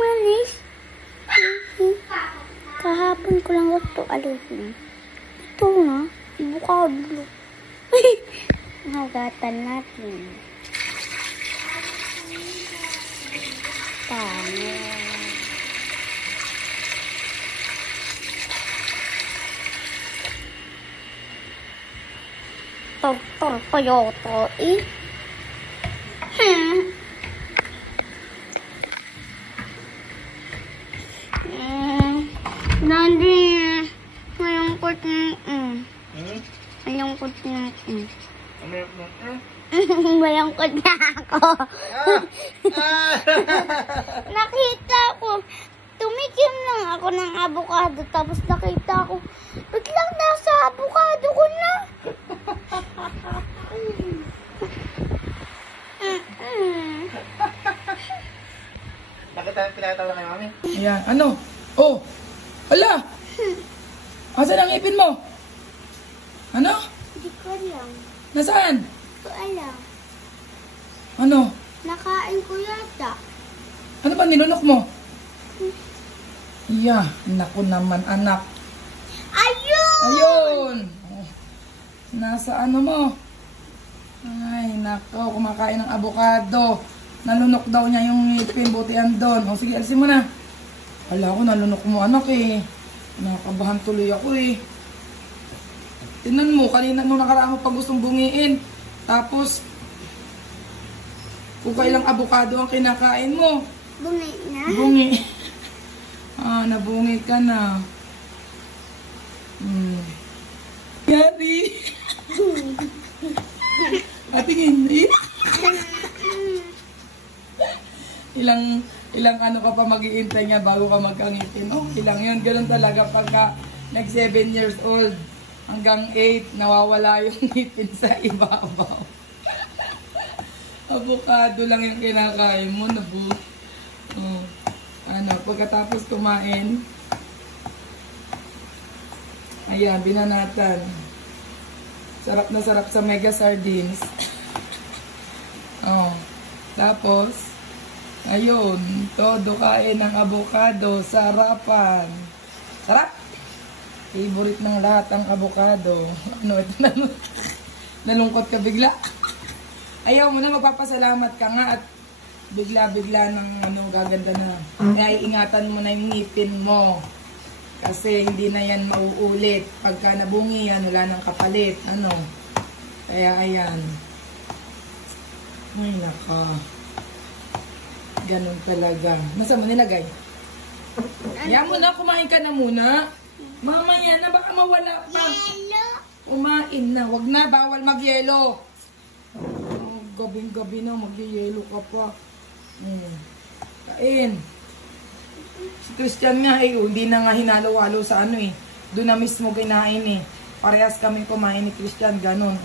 Malis. Kahapon ko lang ito alisin. Ito na. Bukado. Nagatan natin. Tama. Tor Toyota eh. Daddy, malungkot na malungkot na malungkot na ako. Nakita ko, tumikim lang ako ng avocado tapos nakita ko, biglang nasa avocado ko na. Pinakatawa kay mami. Ayan, ano? Oh! Hala! Asan ang ipin mo? Ano? Hindi ko alam. Nasaan? Hindi ko alam. Ano? Nakain ko yata. Ano ba nilunok mo? Yeah, naku naman anak. Ayun! Ayun! Oh, nasa ano mo? Ay, nako, kumakain ng avocado. Nalunok daw niya yung ngipin, buti andon. O sige, alisin mo na. Hala ko, nalunok mo anak eh. Nakakabahan tuloy ako eh. Tingnan mo, kanina nung nakaraan mo pa gustong bungiin. Tapos, kung kailang avocado ang kinakain mo. Bungi na? Bungi. Nabungi ka na. Gary. Atingin. Ilang ano ka pa mag-iintay niya bago ka magkangitin. Oh, ilang yun. Ganun talaga pagka nag 7 years old. Hanggang 8, nawawala yung ngipin sa ibabaw. Avocado lang yung kinakain mo. Oh. Pagkatapos kumain, ayan, binanatan. Sarap na sarap sa mega sardines. Oh. Tapos, ayun, todo kain ng avocado, sarapan. Sarap! Favorite ng lahat ang avocado. Ano, ito na, nalungkot ka bigla. Ayaw mo na, magpapasalamat ka nga at bigla-bigla ng gaganda na. Kaya ingatan mo na yung ngipin mo. Kasi hindi na yan mauulit. Pagka nabungi yan, wala nang kapalit. Kaya ayan. Ay naka. Ganun talaga. Masa mo nilagay? Ayaw mo na, kumain ka na muna. Mamaya na, baka mawala pa. Yelo. Kumain na. Wag na, bawal mag-yelo. Gabing-gabi na, mag-yelo ka pa. Kain. Si Christian nga hindi na nga hinalo-halo sa Doon na mismo kinain eh. Parehas kami kumain ni Christian, ganun.